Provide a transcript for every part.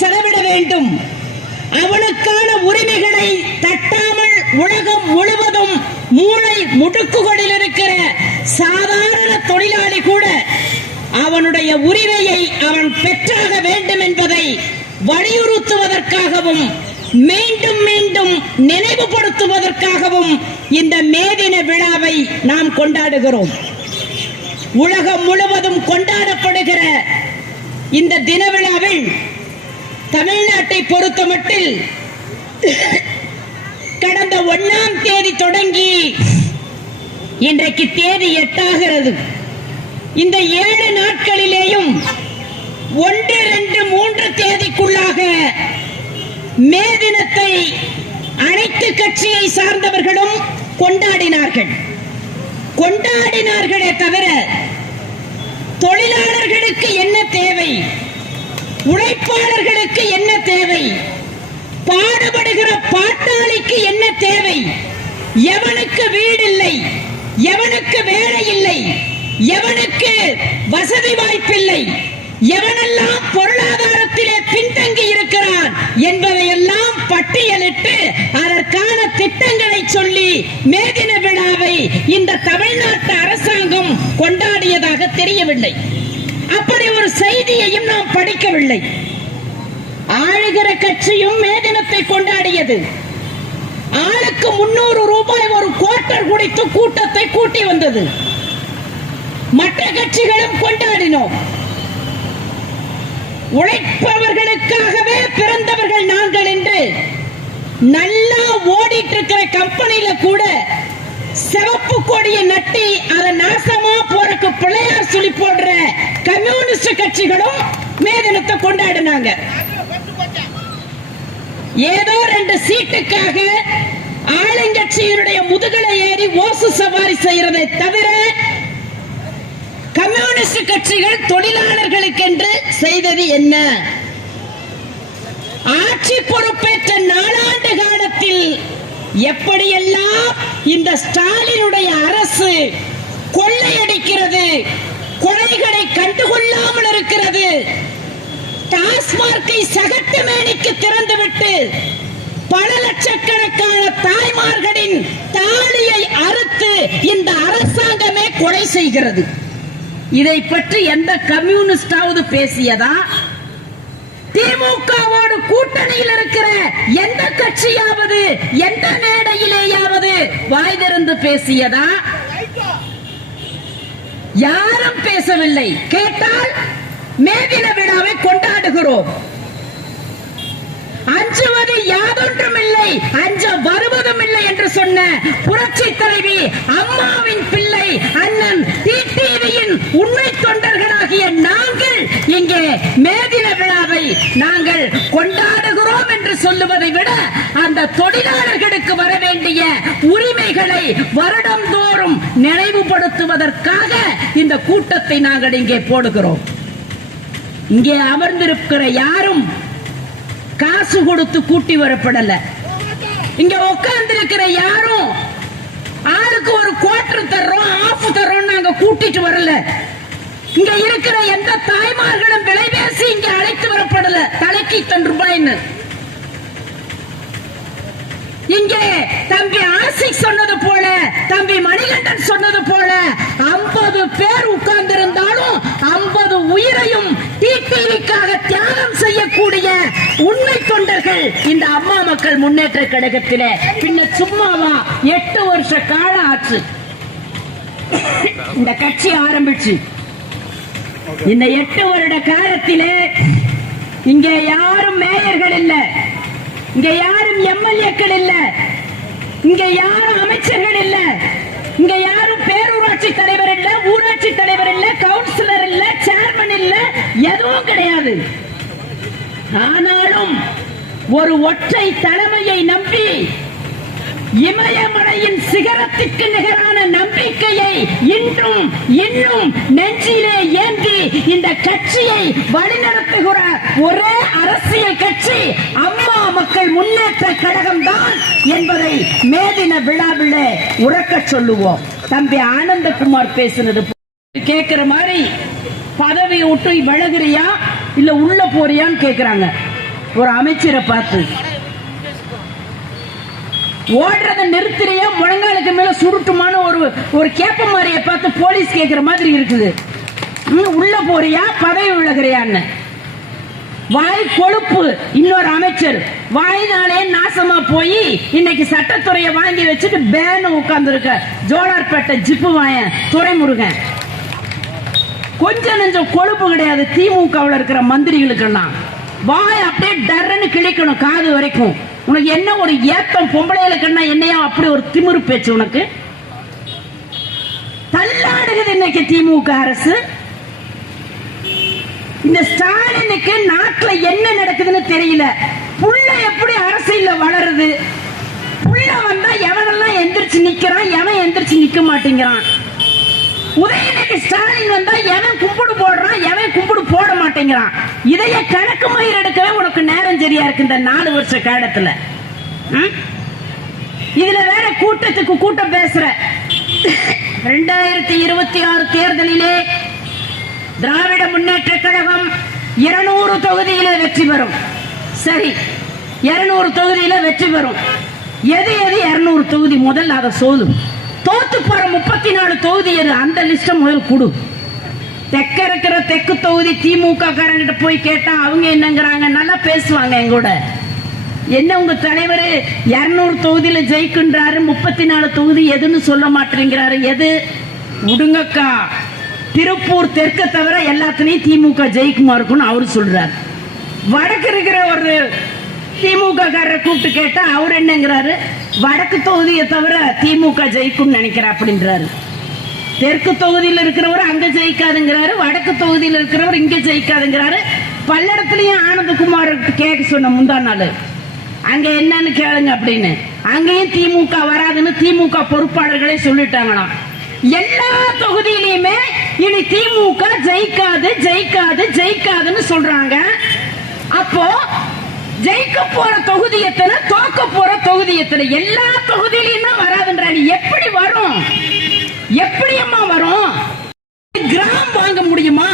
செலவிட வேண்டும். அவனுக்கான உரிமைகளை தட்டாமல் உலகம் முழுவதும் மூளை முடுக்குகளில் இருக்கிற சாதாரண தொழிலாளி கூட அவனுடைய உரிமையை அவன் பெற்றாக வேண்டும் என்பதை வலியுறுத்துவதற்காகவும் மீண்டும் மீண்டும் நினைவுபடுத்துவதற்காகவும் இந்த மே தின விழாவை நாம் கொண்டாடுகிறோம். உலகம் முழுவதும் கொண்டாடப்படுகிற இந்த தின விழாவில் தமிழ்நாட்டை பொறுத்தமட்டில் கடந்த 1ஆம் தேதி தொடங்கி இன்றைக்கு தேதி 8 ஆகிறது. இந்த 7 நாட்களிலேயும் 1, 2, 3 தேதிக்குள்ளாக மே தினத்தை அனைத்து கட்சியை சார்ந்தவர்களும் கொண்டாடினார்களே தவிர தொழிலாளர்களுக்கு என்ன தேவை, உழைப்பாளர்களுக்கு என்ன தேவை, பாடுபடுகிற பாட்டாளிக்கு என்ன தேவை, எவனுக்கு வீடு இல்லை, எவனுக்கு வேலை இல்லை, எவனுக்கு வசதி வாய்ப்பில்லை, எவனெல்லாம் பொருளாதாரத்திலே பின்தங்கி இருக்கிறான் என்பதையெல்லாம் பட்டியலிட்டு அதற்கான திட்டங்களை சொல்லி மே தின விழாவை இந்த தமிழ்நாட்டு அரசாங்கம் கொண்டாடியதாக தெரியவில்லை. அப்படி ஒரு செய்தியையும் நாம் படிக்கவில்லை. ஆளுகிற கட்சியும் மே தினத்தை கொண்டாடியது. ஆளுக்கு 300 ரூபாய் ஒரு குவார்ட்டர் குடித்து கூட்டத்தை கூட்டி வந்தது. மற்ற கட்சிகளும் கொண்டாடினோம். உழைப்பவர்களுக்காகவே பிறந்தவர்கள் நாங்கள் என்று நல்லா ஓடிட்டு இருக்கிற கம்பெனியில கூட சிவப்பு கொடியை நட்டி அதை நாசமா போறக்கு பிள்ளையார் சொல்லி போடுற கம்யூனிஸ்ட் கட்சிகளும் மே தினத்தை கொண்டாடினாங்க. ஏதோ 2 சீட்டுக்காக ஆளுங்கட்சியினுடைய முதுகலை ஏறி ஓசு சவாரி செய்யறதை தவிர கம்யூனிஸ்ட் கட்சிகள் தொழிலாளர்களுக்கென்று செய்தது என்ன? ஆட்சி பொறுப்பேற்ற 4 ஆண்டு காலத்தில் எப்படியெல்லாம் இந்த ஸ்டாலினுடைய அரசு கொள்ளையடிக்கிறது, கொலைகளை கண்டுகொள்ளாமல் இருக்கிறது, டாஸ்மார்க்கை சகட்டு மேனிக்கு திறந்துவிட்டு பல லட்சக்கணக்கான தாய்மார்களின் தாலியை அறுத்து இந்த அரசாங்கமே கொலை செய்கிறது. இதை பற்றி எந்த கம்யூனிஸ்டாவது பேசியதா? திமுகவோடு கூட்டணியில் இருக்கிற எந்த கட்சியாவது எந்த மேடையிலேயாவது வாய் திறந்து பேசியதா? யாரும் பேசவில்லை. கேட்டால் மே தின விழாவை கொண்டாடுகிறோம். அஞ்சுவது யாதொன்றும் இல்லை, அஞ்ச வருவதும் இல்லை என்று சொன்ன புரட்சி தலைவி அம்மாவின் பிள்ளை அண்ணன் டிடிவியின் உண்மை தொண்டர்களாகிய நாங்கள் இங்கே மே தின விழாவை நாங்கள் கொண்டாடுகிறோம் என்று சொல்லுவதை விட அந்த தொழிலாளர்களுக்கு வர வேண்டிய உரிமைகளை வருடந்தோறும் நினைவுபடுத்துவதற்காக இந்த கூட்டத்தை நாங்கள் இங்கே போடுகிறோம். இங்கே அமர்ந்திருக்கிற யாரும் காசு கொடுத்து கூட்டி வரப்படல. இங்க உட்கார்ந்து இருக்கிற யாரும் ஆளுக்கு ஒரு குவார்டர் தர்றோம், ஆஃப் தர்றோம் நாங்க கூட்டிட்டு வரல. இங்க இருக்கிற எந்த தாய்மார்களும் விலை பேசி இங்க அழைத்து வரப்படல. தலைக்கு ₹10 இங்கே தம்பி ஆசிக் சொன்னது போல, தம்பி மணிகண்டன் சொன்னது போல 50 பேர் உட்கார்ந்து இருந்தாலும் 50 உயிரையும் டிடிவிக்காக தியாகம் செய்யக்கூடிய உண்மை தொண்டர்கள் இந்த அம்மா மக்கள் முன்னேற்ற கழகத்திலே. பின்ன சும்மாவா 8 வருஷ காலம் ஆச்சு இந்த கட்சி ஆரம்பிச்சு. இந்த 8 வருட காலத்திலே இங்கே யாரும் மேயர்கள் இல்ல, இங்க யாரும் எம்எல்ஏக்கள் இல்ல, இங்க யாரும் அமைச்சர்கள் இல்ல, இங்க யாரும் பேரூராட்சி தலைவர் இல்ல, ஊராட்சி தலைவர் இல்ல, கவுன்சிலர் இல்ல, சேர்மன் இல்ல, எதுவும் கிடையாது. ஆனாலும் ஒரு ஒற்றை தலைமையை நம்பி இமயமலையின் சிகரத்துக்கு நிகரான நம்பிக்கையை இன்றும் இன்னும் நெஞ்சிலே ஏந்தி இந்த கட்சியை வழிநடத்துகிற ஒரே அரசியல் கட்சி அம்மா மக்கள் முன்னேற்ற கழகம் தான் என்பதை மே தின விழாவிலே உறக்க சொல்லுவோம். தம்பி ஆனந்தகுமார் பேசினது கேட்கிற மாதிரி பதவி விட்டு விலகுறியா இல்ல உள்ள போறியான்னு கேக்குறாங்க. ஒரு அமைச்சரை பார்த்து, ஓடுறத நிறுத்துறியா முழங்காலுக்கு மேல சுருட்டுமான ஒரு கேப்ப மாதிரிய பார்த்து போலீஸ் கேட்கிற மாதிரி இருக்குது. உள்ள போறியா பதவி விலகிறியான்னு. வாய் கொழுப்பு. இன்னொரு அமைச்சர் வாய்னாலே நாசமா போய் இன்னைக்கு சட்டத்துறையை வாங்கி வச்சுட்டு பேனு உட்கார்ந்து இருக்க ஜோலார்பேட்டை ஜிப்பு வாயன் துரைமுருகன். கொஞ்சம் நெஞ்சம் கொழுப்பு கிடையாது திமுகவில் இருக்கிற மந்திரிகளுக்கெல்லாம். வாய் அப்படியே டர்ன்னு கிழிக்கணும் காது வரைக்கும். உனக்கு என்ன ஒரு ஏத்தம் பொம்பளைகளுக்குன்னா என்னையா அப்படி ஒரு திமிரு பேச்சு உனக்கு? தள்ளாடுகிறது இன்னைக்கு திமுக அரசு. இந்த ஸ்டாலினுக்கு நாட்டுல என்ன நடக்குதுன்னு தெரியல. புள்ள எப்படி அரசியல்ல வளருது? புள்ள வந்தா எவனெல்லாம் எந்திரிச்சு நிக்கிறான், எவன் எந்திரிச்சு நிக்க மாட்டேங்கிறான். உதயநிதி ஸ்டாலின் வந்தா எவன் கும்பிடு போடுறான், எவன் கும்பிடு போட மாட்டேங்கிறான். இதைய கணக்கு மயிர் எடுக்கவே உனக்கு நேரம் சரியா இருக்கு இந்த 4 வருஷ காலத்துல. இதுல வேற கூட்டத்துக்கு கூட்டம் பேசுற. 2026 தேர்தலிலே திராவிட முன்னேற்ற கழகம் 200 தொகுதியில வெற்றி பெறும். சரி, 200 தொகுதியில வெற்றி பெறும். எது 200 தொகுதி முதல்ல அதை சொல்லு. தோத்து போற 34 தொகுதி எது? அந்த லிஸ்ட முதல் கொடு. தெக்க இருக்கிற தெற்கு தொகுதி திமுக காரங்கிட்ட போய் கேட்டா அவங்க என்னங்கிறாங்க, நல்லா பேசுவாங்க எங்கூட. என்ன உங்க தலைவர் 200 தொகுதியில ஜெயிக்கின்றாரு, 34 தொகுதி எதுன்னு சொல்ல மாட்டேங்கிறாரு. எது? உடுங்கக்கா, திருப்பூர் தெற்க தவிர எல்லாத்துலயும் திமுக ஜெயிக்குமா இருக்குன்னு அவரு சொல்றாரு. வடக்கு இருக்கிற ஒரு திமுக காரரை கூப்பிட்டு கேட்டா அவர் என்னங்கிறாரு, வடக்கு தொகுதியை தவிர திமுக ஜெயிக்கும் நினைக்கிற அப்படின்றாரு. தெற்கு தொகுதியில் இருக்கிறவர் அங்க ஜெயிக்காதுங்கிறாரு, வடக்கு தொகுதியில் இருக்கிறவர் இங்க ஜெயிக்காதுங்கிறாரு. பல்லடத்திலையும் ஆனந்தகுமார் கேட்க சொன்ன முந்தா நாள், அங்க என்னன்னு கேளுங்க அப்படின்னு. அங்கேயும் திமுக வராதுன்னு திமுக பொறுப்பாளர்களே சொல்லிட்டாங்களாம். எல்லா தொகுதியிலுமே இனி திமுக ஜெயிக்காது ஜெயிக்காது ஜெயிக்காதுன்னு சொல்றாங்க. அப்போ ஜெயிக்க போற தொகுதி எத்தனை, தோக்க போற தொகுதி எத்தனை? எல்லா தொகுதியிலும் வராதுன்ற எப்படி வரும்? எப்படி அம்மா வரும்? கிராம் வாங்க முடியுமா?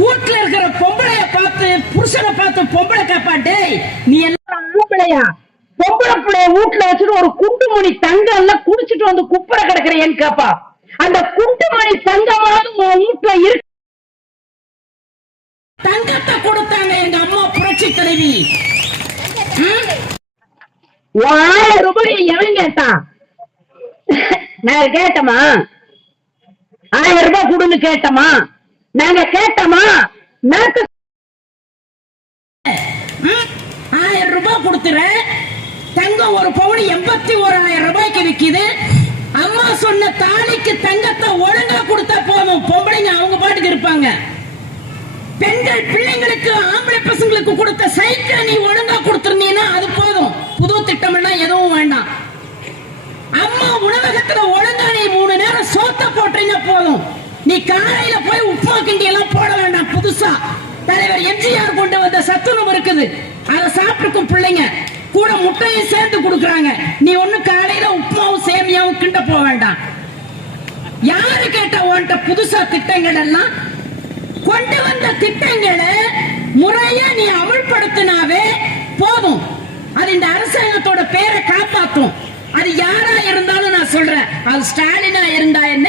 வீட்டுல இருக்கிற பொம்பளைய பார்த்து புருஷனை பார்த்து பொம்பளை கேப்பாட்டே, நீ எல்லாம் ஆம்பளையா? பொம்பளை பிள்ளைய வீட்டுல வச்சுட்டு ஒரு குண்டுமணி தங்கம் எல்லாம் குடிச்சிட்டு வந்து குப்பரை கிடக்குறேன்னு கேப்பா. அந்த குண்டுமணி தங்கமாவது உன் வீட்டுல இருக்கு. தங்கத்தை கொடுத்தாங்க எங்க அம்மா புரட்சி தலைவி. 1000 ரூபாய் எவன் கேட்டான்? நாங்க கேட்டோமா? 1000 ரூபாய் கொடுன்னு கேட்டோமா? நாங்க கேட்டோமா? 1000 ரூபாய் கொடுத்துற தங்கம் ஒரு பவுன் 81,000 ரூபாய்க்கு விக்குது. அம்மா சொன்ன தாலிக்கு தங்கத்தை ஒழுங்கா கொடுத்தா போதும், பொம்பளைங்க அவங்க பாட்டுக்கு இருப்பாங்க. பெண்கள் பிள்ளைங்களுக்கு ஆம்பளை பசங்களுக்கு கொடுத்த சைக்கிள் நீ ஒழுங்கா கொடுத்திருந்தீங்கன்னா அது போதும். புது திட்டம் எல்லாம் எதுவும் வேண்டாம். அம்மா உணவகத்துல ஒழுங்கா நீ 3 நேரம் சோத்த போட்டீங்கன்னா போதும். நீ காலையில போய் உப்புமா கிண்டி எல்லாம் போட வேண்டாம். புதுசா தலைவர் எம்ஜிஆர் கொண்டு வந்த சத்துணவு இருக்குது, அதை சாப்பிட்டுக்கும் பிள்ளைங்க கூட முட்டையும் சேர்த்து கொடுக்கறாங்க. நீ ஒண்ணு காலையில உப்புமாவும் சேமியாவும் கிண்ட போக வேண்டாம். யாரு கேட்ட உன்கிட்ட புதுசா திட்டங்கள் எல்லாம்? கொண்டு வந்த திட்டங்களை முறையா நீ அமல்படுத்தினாவே போதும். அது இந்த அரசாங்கத்தோட பேரை காப்பாற்றும். அது யாரா இருந்தாலும் நான் சொல்றேன், அது ஸ்டாலினா இருந்தா என்ன,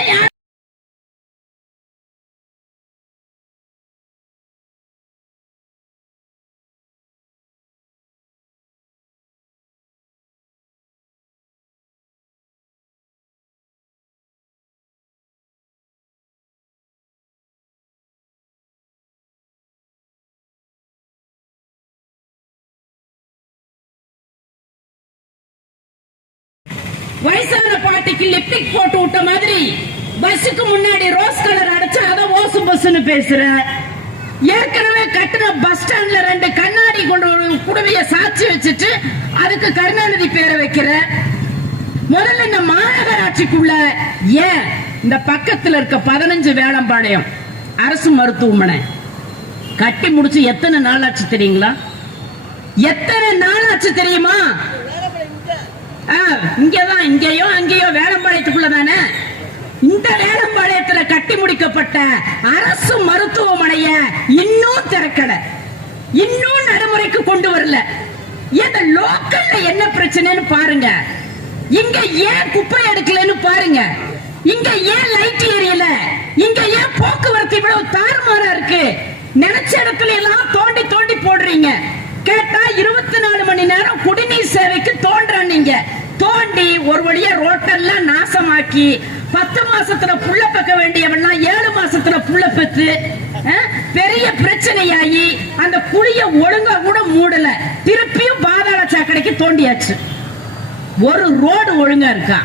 வயசான பாட்டிக்கு லிப்டிக் போட்டு விட்ட மாதிரி பஸ்ஸுக்கு முன்னாடி ரோஸ் கலர் அடிச்சு அதை ஓசு பஸ்ன்னு பேசுற. ஏற்கனவே கட்டின பஸ் ஸ்டாண்ட்ல 2 கண்ணாடி கொண்டு ஒரு குடுவைய சாட்சி வச்சுட்டு அதுக்கு கருணாநிதி பேரை வைக்கிற. முதல்ல இந்த மாநகராட்சிக்குள்ள ஏன் இந்த பக்கத்துல இருக்க 15 வேளம்பாளையம் அரசு மருத்துவமனை கட்டி முடிச்சு எத்தனை நாள் ஆச்சு தெரியுங்களா? எத்தனை நாள் ஆச்சு தெரியுமா? இங்கதான், இங்கேயோ அங்கேயோ வேளம்பாளையத்துக்குள்ளதானே. இந்த வேளம்பாளையத்துல கட்டி முடிக்கப்பட்ட அரசு மருத்துவமனைய இன்னும் திறக்கல, இன்னும் நடைமுறைக்கு கொண்டு வரல. இந்த லோக்கல்ல என்ன பிரச்சனைன்னு பாருங்க. இங்க ஏன் குப்பை எடுக்கலன்னு பாருங்க. இங்க ஏன் லைட் எரியல? இங்க ஏன் போக்குவரத்து இவ்வளவு தாறுமாறா இருக்கு? நினைச்ச இடத்துல எல்லாம் தோண்டி தோண்டி போடுறீங்க. கேட்டா 24 மணி நேரம் குடிநீர் சேவைக்கு தோன்றீங்க. தோண்டி ஒரு வழியா ரோட்டெல்லாம் நாசமாக்கி 10 மாசத்துல புள்ள பெக்க வேண்டியவெல்லாம் 7 மாசத்துல புள்ள பெத்து பெரிய பிரச்சனையாகி அந்த குழிய ஒழுங்கா கூட மூடல. திருப்பியும் பாதாள சாக்கடைக்கு தோண்டியாச்சு. ஒரு ரோடு ஒழுங்கா இருக்கா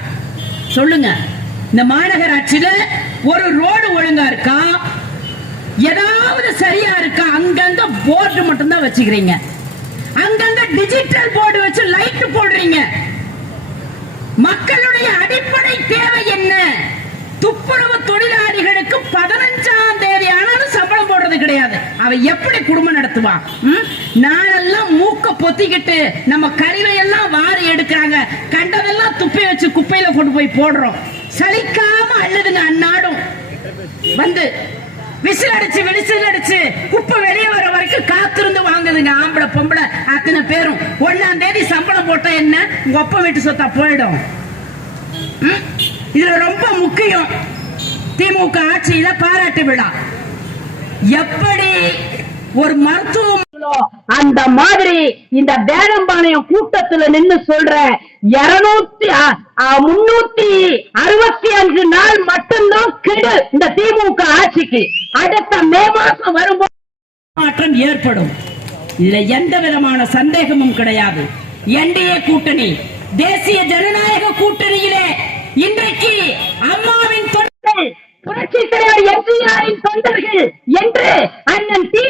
சொல்லுங்க? இந்த மாநகராட்சியில ஒரு ரோடு ஒழுங்கா இருக்கா? ஏதாவது சரியா இருக்கா? அங்கங்க போர்டு மட்டும் தான் வச்சுக்கிறீங்க. அங்கங்க டிஜிட்டல் போர்டு வச்சு லைட் போடுறீங்க. மக்களுடைய அடிப்படை தேவை என்ன? துப்புரவு தொழிலாளிகளுக்கு 15ஆம் தேதி ஆனாலும் சம்பளம் போடுறது கிடையாது. அவ எப்படி குடும்பம் நடத்துவான்? நாளெல்லாம் மூக்க பொத்திக்கிட்டு நம்ம கழிவை எல்லாம் வாரி எடுக்கிறாங்க. கண்டதெல்லாம் துப்பி வச்சு குப்பையில கொண்டு போய் போடுறோம். சலிக்காம அள்ளுதுங்க. அந்நாடும் வந்து விசில் அடிச்சு குப்பை வெளியே வர வரைக்கும் காத்திருந்து வாங்குதுங்க. ஆம்பளை பொம்பளை அத்தனை பேரும் 1ஆம் தேதி சம்பளம் போட்டா என்ன உங்க அப்பா வீட்டு சொத்தா போயிடும். இதுல ரொம்ப முக்கியம் திமுக ஆட்சியில பாராட்டு விழா. எப்படி ஒரு மருத்துவம் அந்த மாதிரி இந்த வேடம்பாளையம் கூட்டத்துல நின்னு சொல்ற 365 நாள் மட்டும்தான் கெடு இந்த திமுக ஆட்சிக்கு. அடுத்த மே மாசம் வரும்போது மாற்றம் ஏற்படும். இதுல எந்த விதமான சந்தேகமும் கிடையாது. என்டிஏ கூட்டணி, தேசிய ஜனநாயக கூட்டணியிலே இன்றைக்கு அம்மாவின் தொண்டர்கள், புரட்சித் தலைவர் எம்ஜிஆரின் தொண்டர்கள் என்று அண்ணன் டி